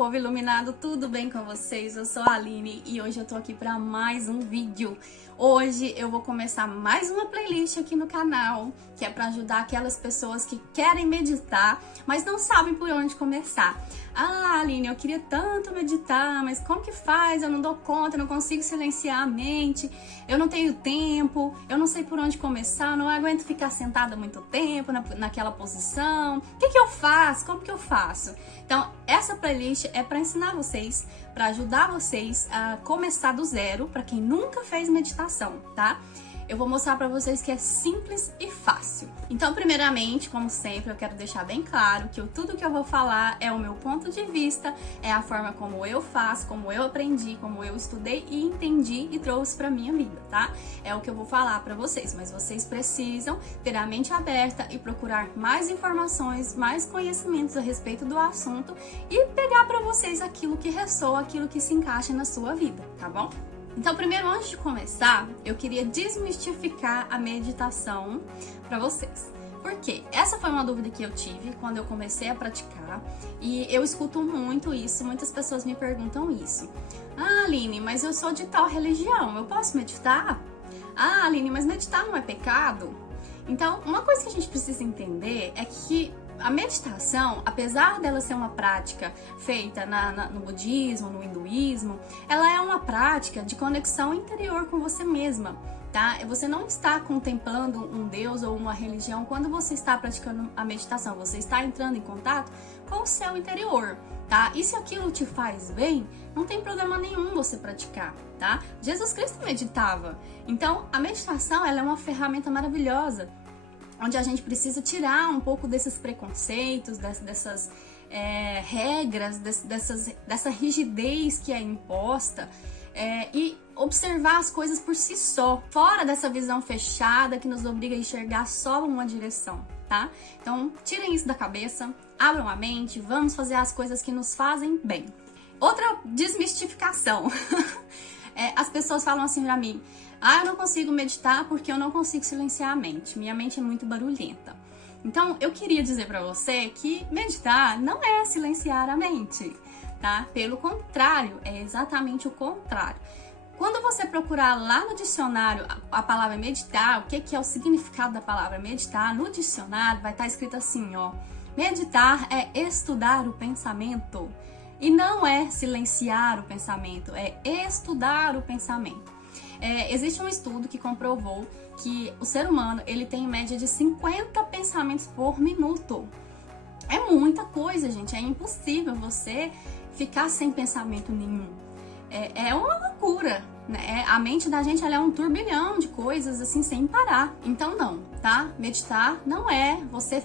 povo iluminado, tudo bem com vocês? Eu sou a Aline e hoje eu tô aqui para mais um vídeo. Hoje eu vou começar mais uma playlist aqui no canal, que é para ajudar aquelas pessoas que querem meditar, mas não sabem por onde começar. Ah, Aline, eu queria tanto meditar, mas como que faz? Eu não dou conta, eu não consigo silenciar a mente, eu não tenho tempo, eu não sei por onde começar, eu não aguento ficar sentada muito tempo naquela posição. O que eu faço? Como que eu faço? Então, essa playlist é para ensinar vocês, para ajudar vocês a começar do zero, para quem nunca fez meditação, tá? Eu vou mostrar para vocês que é simples e fácil. Então, primeiramente, como sempre, eu quero deixar bem claro que tudo que eu vou falar é o meu ponto de vista, é a forma como eu faço, como eu aprendi, como eu estudei e entendi e trouxe para minha vida, tá? É o que eu vou falar para vocês, mas vocês precisam ter a mente aberta e procurar mais informações, mais conhecimentos a respeito do assunto e pegar para vocês aquilo que ressoa, aquilo que se encaixa na sua vida, tá bom? Então, primeiro, antes de começar, eu queria desmistificar a meditação para vocês. Por quê? Essa foi uma dúvida que eu tive quando eu comecei a praticar e eu escuto muito isso, muitas pessoas me perguntam isso. Ah, Aline, mas eu sou de tal religião, eu posso meditar? Ah, Aline, mas meditar não é pecado? Então, uma coisa que a gente precisa entender é que a meditação, apesar dela ser uma prática feita no budismo, no hinduísmo, ela é uma prática de conexão interior com você mesma, tá? Você não está contemplando um Deus ou uma religião quando você está praticando a meditação, você está entrando em contato com o seu interior, tá? E se aquilo te faz bem, não tem problema nenhum você praticar, tá? Jesus Cristo meditava. Então, a meditação, ela é uma ferramenta maravilhosa, onde a gente precisa tirar um pouco desses preconceitos, dessas regras, dessa rigidez que é imposta e observar as coisas por si só, fora dessa visão fechada que nos obriga a enxergar só uma direção, tá? Então, tirem isso da cabeça, abram a mente, vamos fazer as coisas que nos fazem bem. Outra desmistificação. As pessoas falam assim pra mim: ah, eu não consigo meditar porque eu não consigo silenciar a mente. Minha mente é muito barulhenta. Então, eu queria dizer pra você que meditar não é silenciar a mente, tá? Pelo contrário, é exatamente o contrário. Quando você procurar lá no dicionário a palavra meditar, o que é o significado da palavra meditar, no dicionário vai estar escrito assim, ó: meditar é estudar o pensamento. E não é silenciar o pensamento, é estudar o pensamento. Existe um estudo que comprovou que o ser humano ele tem em média de 50 pensamentos por minuto. É muita coisa, gente. É impossível você ficar sem pensamento nenhum. É uma loucura, né? A mente da gente ela é um turbilhão de coisas assim sem parar. Então não, tá? Meditar não é você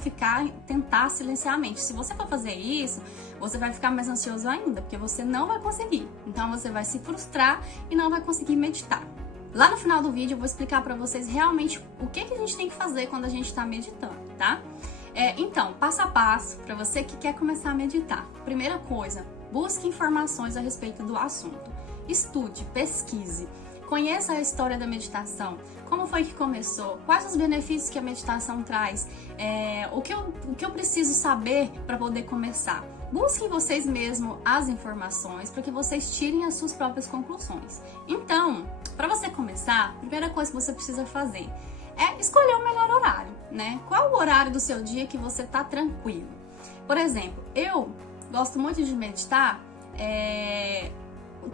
tentar silenciar a mente. Se você for fazer isso, você vai ficar mais ansioso ainda, porque você não vai conseguir. Então você vai se frustrar e não vai conseguir meditar. Lá no final do vídeo eu vou explicar pra vocês realmente o que a gente tem que fazer quando a gente tá meditando, tá? Então, passo a passo, pra você que quer começar a meditar. Primeira coisa, busque informações a respeito do assunto. Estude, pesquise, conheça a história da meditação, como foi que começou, quais os benefícios que a meditação traz, o que eu preciso saber para poder começar. Busquem vocês mesmos as informações para que vocês tirem as suas próprias conclusões. Então, para você começar, a primeira coisa que você precisa fazer é escolher o melhor horário, né? Qual o horário do seu dia que você tá tranquilo? Por exemplo, eu gosto muito de meditar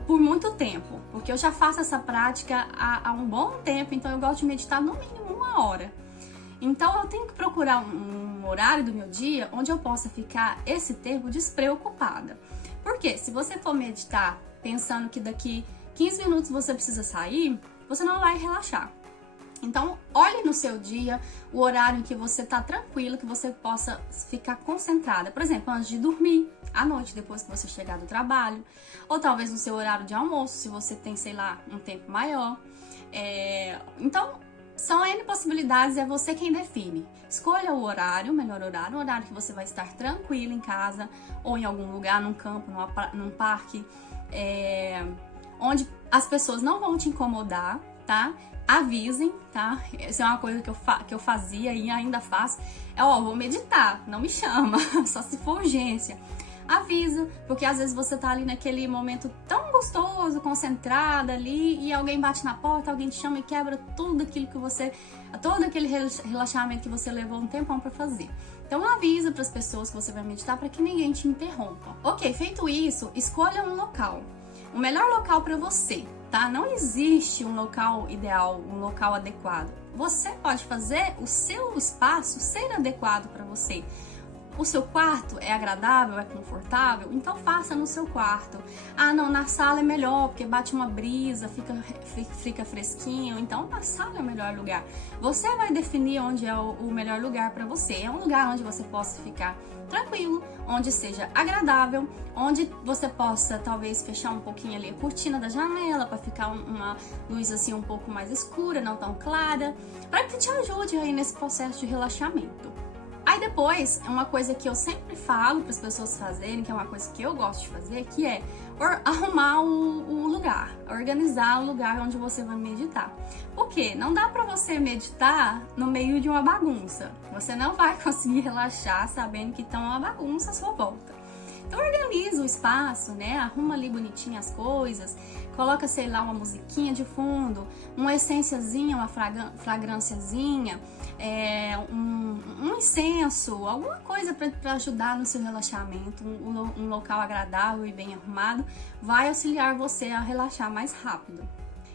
por muito tempo, porque eu já faço essa prática há um bom tempo, então eu gosto de meditar no mínimo 1 hora. Então eu tenho que procurar um horário do meu dia onde eu possa ficar esse tempo despreocupada. Porque se você for meditar pensando que daqui 15 minutos você precisa sair, você não vai relaxar. Então, olhe no seu dia o horário em que você tá tranquilo, que você possa ficar concentrada. Por exemplo, antes de dormir, à noite, depois que você chegar do trabalho. Ou talvez no seu horário de almoço, se você tem, sei lá, um tempo maior. Então, são N possibilidades, é você quem define. Escolha o horário, o melhor horário, o horário que você vai estar tranquilo em casa, ou em algum lugar, num campo, num parque, onde as pessoas não vão te incomodar, tá? Avisem, tá? Isso é uma coisa que eu fazia e ainda faço. Vou meditar, não me chama, só se for urgência. avisa, porque às vezes você tá ali naquele momento tão gostoso, concentrada ali, e alguém bate na porta, alguém te chama e quebra tudo aquilo que você, todo aquele relaxamento que você levou um tempão pra fazer. Então avisa para as pessoas que você vai meditar para que ninguém te interrompa. Ok, feito isso, escolha um local. O melhor local para você, tá? Não existe um local ideal, um local adequado. Você pode fazer o seu espaço ser adequado para você. O seu quarto é agradável, é confortável? Então faça no seu quarto. Ah, não, na sala é melhor, porque bate uma brisa, fica fresquinho. Então na sala é o melhor lugar. Você vai definir onde é o melhor lugar para você. É um lugar onde você possa ficar tranquilo, onde seja agradável, onde você possa talvez fechar um pouquinho ali a cortina da janela para ficar uma luz assim um pouco mais escura, não tão clara, para que te ajude aí nesse processo de relaxamento. Aí depois, uma coisa que eu sempre falo para as pessoas fazerem, que é uma coisa que eu gosto de fazer, que é arrumar o lugar, organizar o lugar onde você vai meditar. Por quê? Não dá para você meditar no meio de uma bagunça. Você não vai conseguir relaxar sabendo que tá uma bagunça à sua volta. Então organiza o espaço, né? Arruma ali bonitinho as coisas, coloca, sei lá, uma musiquinha de fundo, uma essênciazinha, uma fragrânciazinha, um incenso, alguma coisa para ajudar no seu relaxamento, um local agradável e bem arrumado, vai auxiliar você a relaxar mais rápido.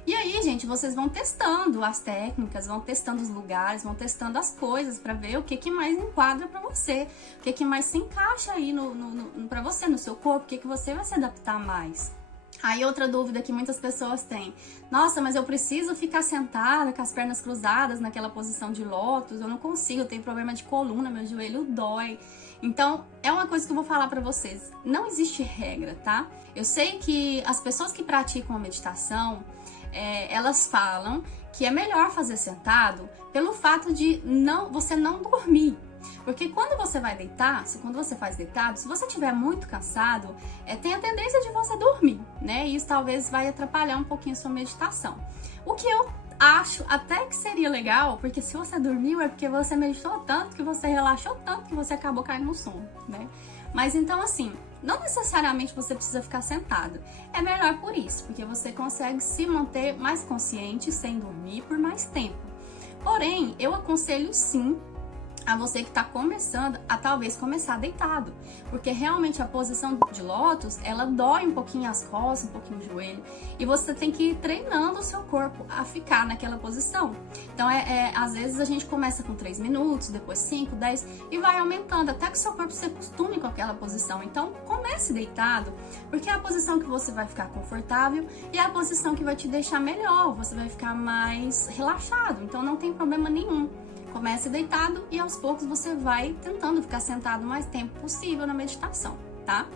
E aí, gente, vocês vão testando as técnicas, vão testando os lugares, vão testando as coisas para ver o que mais enquadra para você, o que mais se encaixa aí para você, no seu corpo, o que você vai se adaptar mais. Aí outra dúvida que muitas pessoas têm: nossa, mas eu preciso ficar sentada com as pernas cruzadas naquela posição de lótus, eu não consigo, eu tenho problema de coluna, meu joelho dói. Então, é uma coisa que eu vou falar pra vocês, não existe regra, tá? Eu sei que as pessoas que praticam a meditação, elas falam que é melhor fazer sentado pelo fato de você não dormir. Porque quando você vai deitar, quando você faz deitado, se você estiver muito cansado, tem a tendência de você dormir, né? E isso talvez vai atrapalhar um pouquinho a sua meditação. O que eu acho até que seria legal, porque se você dormiu é porque você meditou tanto, que você relaxou tanto, que você acabou caindo no sono, né? Mas então assim, não necessariamente você precisa ficar sentado. É melhor por isso, porque você consegue se manter mais consciente sem dormir por mais tempo. Porém, eu aconselho sim a você que está começando a talvez começar deitado, porque realmente a posição de lótus, ela dói um pouquinho as costas, um pouquinho o joelho, e você tem que ir treinando o seu corpo a ficar naquela posição. Então, às vezes a gente começa com 3 minutos, depois 5, 10, e vai aumentando até que o seu corpo se acostume com aquela posição. Então, comece deitado, porque é a posição que você vai ficar confortável e é a posição que vai te deixar melhor, você vai ficar mais relaxado, então não tem problema nenhum. Comece deitado e aos poucos você vai tentando ficar sentado o mais tempo possível na meditação, tá?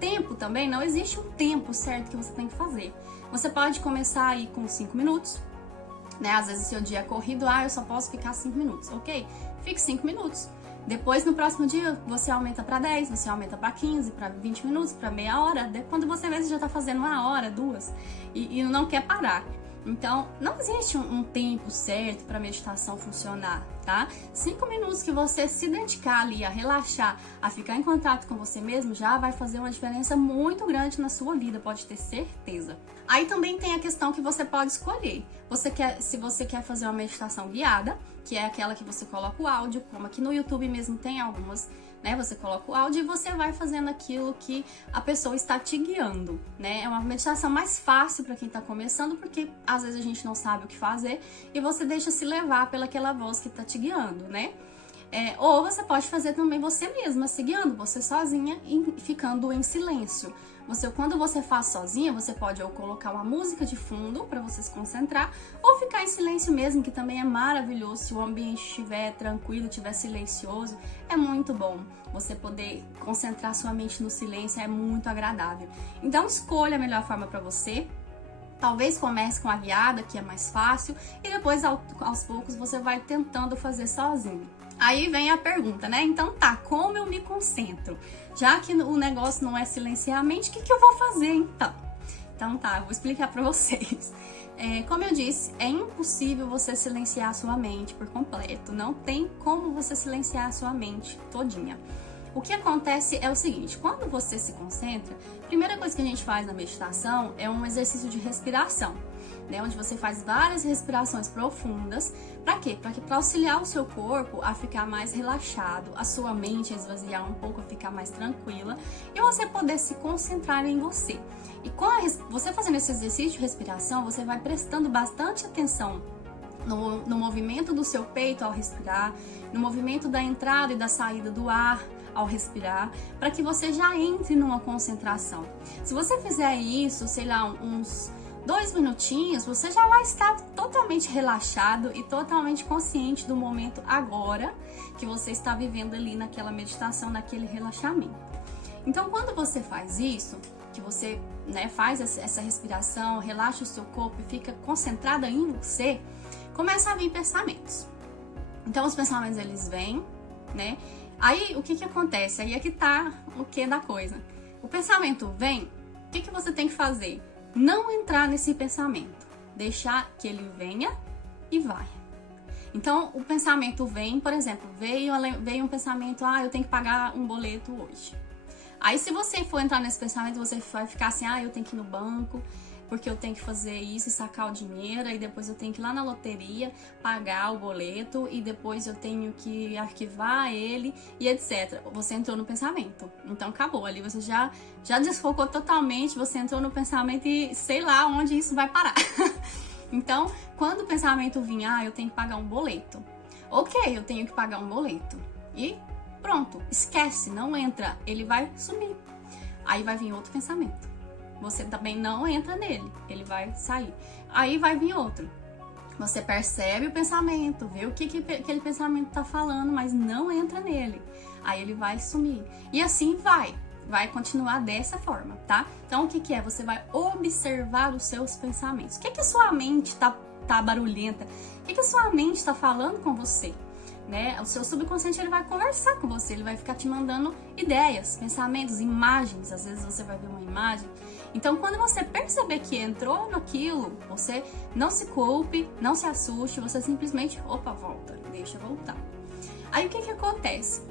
Tempo também, não existe um tempo certo que você tem que fazer. Você pode começar aí com 5 minutos, né? Às vezes seu dia é corrido, eu só posso ficar 5 minutos, ok? Fique 5 minutos. Depois, no próximo dia, você aumenta para 10, você aumenta para 15, para 20 minutos, para meia hora. Quando você vê, você já tá fazendo 1 hora, 2, e não quer parar. Então, não existe um tempo certo para a meditação funcionar, tá? 5 minutos que você se dedicar ali a relaxar, a ficar em contato com você mesmo, já vai fazer uma diferença muito grande na sua vida, pode ter certeza. Aí também tem a questão que você pode escolher. Se você quer fazer uma meditação guiada, que é aquela que você coloca o áudio, como aqui no YouTube mesmo tem algumas, né? Você coloca o áudio e você vai fazendo aquilo que a pessoa está te guiando, né? É uma meditação mais fácil para quem está começando, porque às vezes a gente não sabe o que fazer e você deixa se levar pelaquela voz que está te guiando, né? Ou você pode fazer também você mesma, se guiando, você sozinha e ficando em silêncio. Quando você faz sozinha, você pode ou colocar uma música de fundo para você se concentrar, ou ficar em silêncio mesmo, que também é maravilhoso. Se o ambiente estiver tranquilo, estiver silencioso, é muito bom. Você poder concentrar sua mente no silêncio é muito agradável. Então escolha a melhor forma para você. Talvez comece com a guiada, que é mais fácil, e depois aos poucos você vai tentando fazer sozinho. Aí vem a pergunta, né? Então tá, como eu me concentro? Já que o negócio não é silenciar a mente, o que eu vou fazer então? Então tá, eu vou explicar pra vocês. Como eu disse, é impossível você silenciar a sua mente por completo. Não tem como você silenciar a sua mente todinha. O que acontece é o seguinte, quando você se concentra, a primeira coisa que a gente faz na meditação é um exercício de respiração, né? Onde você faz várias respirações profundas. Para quê? Para auxiliar o seu corpo a ficar mais relaxado, a sua mente a esvaziar um pouco, a ficar mais tranquila e você poder se concentrar em você. E você fazendo esse exercício de respiração, você vai prestando bastante atenção no movimento do seu peito ao respirar, no movimento da entrada e da saída do ar ao respirar, para que você já entre numa concentração. Se você fizer isso, sei lá, uns 2 minutinhos, você já vai estar totalmente relaxado e totalmente consciente do momento agora que você está vivendo ali naquela meditação, naquele relaxamento. Então, quando você faz isso, que você, né, faz essa respiração, relaxa o seu corpo e fica concentrada em você, começa a vir pensamentos. Então, os pensamentos, eles vêm, né? Aí, o que acontece? Aí é que tá o que da coisa. O pensamento vem, o que você tem que fazer? Não entrar nesse pensamento. Deixar que ele venha e vai. Então, o pensamento vem, por exemplo, veio um pensamento, eu tenho que pagar um boleto hoje. Aí, se você for entrar nesse pensamento, você vai ficar assim, eu tenho que ir no banco, porque eu tenho que fazer isso e sacar o dinheiro, e depois eu tenho que ir lá na loteria, pagar o boleto, e depois eu tenho que arquivar ele, e etc. Você entrou no pensamento. Então, acabou. Ali você já desfocou totalmente, você entrou no pensamento e sei lá onde isso vai parar. Então, quando o pensamento vir, eu tenho que pagar um boleto. Ok, eu tenho que pagar um boleto. E pronto, esquece, não entra, ele vai sumir. Aí vai vir outro pensamento. Você também não entra nele, ele vai sair. Aí vai vir outro. Você percebe o pensamento, vê o que aquele pensamento tá falando, mas não entra nele. Aí ele vai sumir. E assim vai continuar dessa forma, tá? Então o que é? Você vai observar os seus pensamentos. O que a sua mente tá barulhenta? O que a sua mente tá falando com você? Né? O seu subconsciente, ele vai conversar com você, ele vai ficar te mandando ideias, pensamentos, imagens. Às vezes você vai ver uma imagem. Então, quando você perceber que entrou naquilo, você não se culpe, não se assuste, você simplesmente, volta, deixa voltar. Aí o que acontece?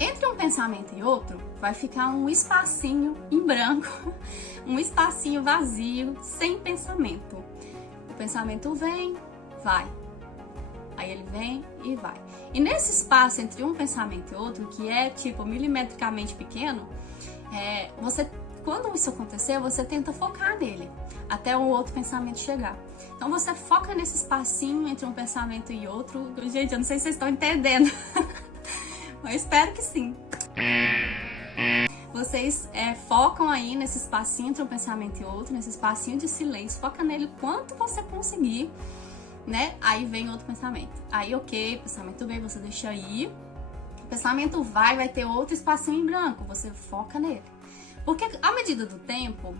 Entre um pensamento e outro, vai ficar um espacinho em branco, um espacinho vazio, sem pensamento. O pensamento vem, vai. Aí ele vem e vai. E nesse espaço entre um pensamento e outro, que é tipo milimetricamente pequeno, quando isso acontecer, você tenta focar nele, até o outro pensamento chegar. Então você foca nesse espacinho entre um pensamento e outro. Gente, eu não sei se vocês estão entendendo, mas espero que sim. Vocês focam aí nesse espacinho entre um pensamento e outro, nesse espacinho de silêncio, foca nele o quanto você conseguir, né? Aí vem outro pensamento. Aí, ok, o pensamento vem, você deixa aí. O pensamento vai ter outro espacinho em branco, você foca nele. Porque à medida do tempo,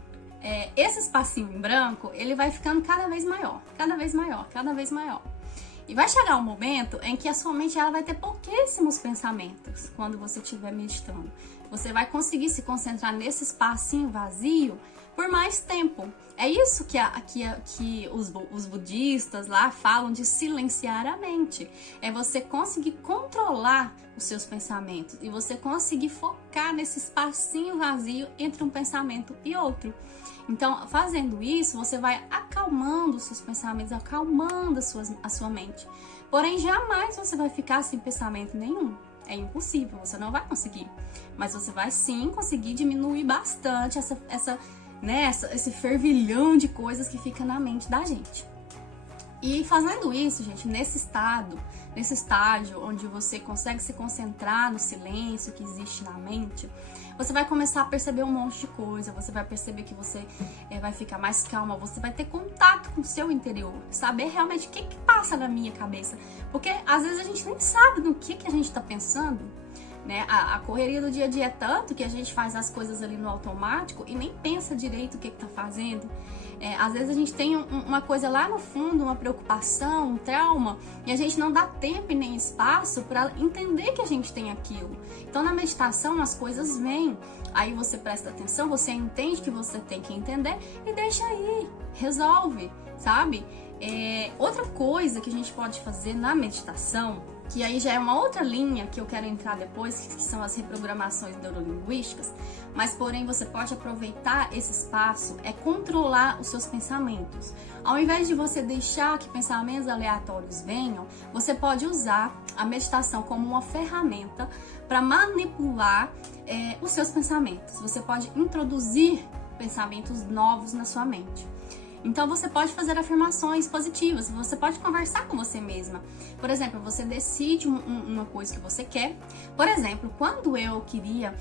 esse espacinho em branco, ele vai ficando cada vez maior, cada vez maior, cada vez maior. E vai chegar um momento em que a sua mente, ela vai ter pouquíssimos pensamentos quando você estiver meditando. Você vai conseguir se concentrar nesse espacinho vazio por mais tempo. É isso que os budistas lá falam de silenciar a mente. É você conseguir controlar os seus pensamentos e você conseguir focar nesse espacinho vazio entre um pensamento e outro. Então, fazendo isso, você vai acalmando os seus pensamentos, acalmando a sua mente. Porém, jamais você vai ficar sem pensamento nenhum. É impossível, você não vai conseguir. Mas você vai sim conseguir diminuir bastante esse fervilhão de coisas que fica na mente da gente. E fazendo isso, gente, nesse estágio onde você consegue se concentrar no silêncio que existe na mente, você vai começar a perceber um monte de coisa, você vai perceber que você vai ficar mais calma, você vai ter contato com o seu interior, saber realmente o que passa na minha cabeça, porque às vezes a gente nem sabe no que a gente tá pensando, né? A correria do dia a dia é tanto que a gente faz as coisas ali no automático e nem pensa direito o que tá fazendo. Às vezes a gente tem uma coisa lá no fundo, uma preocupação, um trauma, e a gente não dá tempo e nem espaço para entender que a gente tem aquilo. Então na meditação as coisas vêm, aí você presta atenção, você entende que você tem que entender e deixa aí, resolve, sabe? Outra coisa que a gente pode fazer na meditação que aí já é uma outra linha que eu quero entrar depois, que são as reprogramações neurolinguísticas, mas porém você pode aproveitar esse espaço, controlar os seus pensamentos. Ao invés de você deixar que pensamentos aleatórios venham, você pode usar a meditação como uma ferramenta para manipular os seus pensamentos. Você pode introduzir pensamentos novos na sua mente. Então você pode fazer afirmações positivas, você pode conversar com você mesma. Por exemplo, você decide uma coisa que você quer. Por exemplo, quando eu queria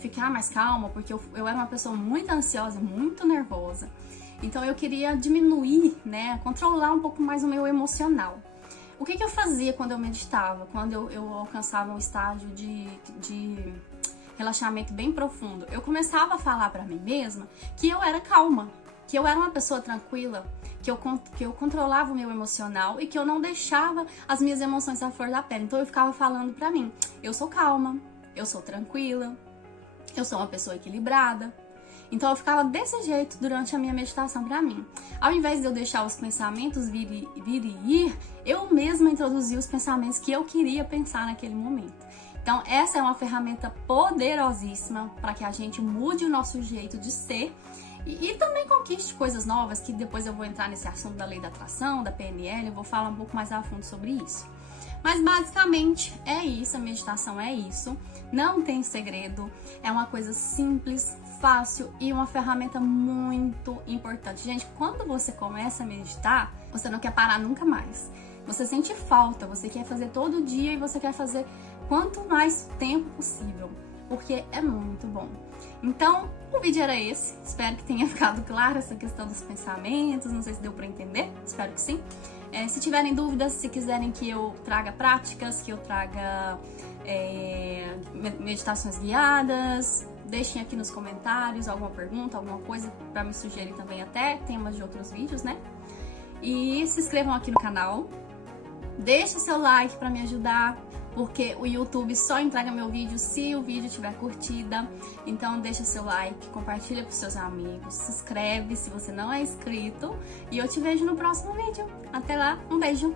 ficar mais calma, porque eu era uma pessoa muito ansiosa, muito nervosa. Então eu queria diminuir, controlar um pouco mais o meu emocional. O que eu fazia quando eu meditava? Quando eu alcançava um estágio de relaxamento bem profundo, eu começava a falar para mim mesma que eu era calma, que eu era uma pessoa tranquila, que eu controlava o meu emocional e que eu não deixava as minhas emoções à flor da pele. Então eu ficava falando pra mim, eu sou calma, eu sou tranquila, eu sou uma pessoa equilibrada. Então eu ficava desse jeito durante a minha meditação pra mim. Ao invés de eu deixar os pensamentos vir e ir, eu mesma introduzia os pensamentos que eu queria pensar naquele momento. Então essa é uma ferramenta poderosíssima para que a gente mude o nosso jeito de ser e também conquiste coisas novas, que depois eu vou entrar nesse assunto da lei da atração, da PNL, eu vou falar um pouco mais a fundo sobre isso. Mas basicamente é isso, a meditação é isso, não tem segredo, é uma coisa simples, fácil e uma ferramenta muito importante. Gente, quando você começa a meditar, você não quer parar nunca mais. Você sente falta, você quer fazer todo dia e você quer fazer quanto mais tempo possível, porque é muito bom. Então, o vídeo era esse, espero que tenha ficado claro essa questão dos pensamentos, não sei se deu pra entender, espero que sim. Se tiverem dúvidas, se quiserem que eu traga práticas, que eu traga meditações guiadas, deixem aqui nos comentários alguma pergunta, alguma coisa pra me sugerir também, até temas de outros vídeos, E se inscrevam aqui no canal, deixe seu like pra me ajudar, porque o YouTube só entrega meu vídeo se o vídeo tiver curtida. Então deixa seu like, compartilha com seus amigos, se inscreve se você não é inscrito. E eu te vejo no próximo vídeo. Até lá, um beijo!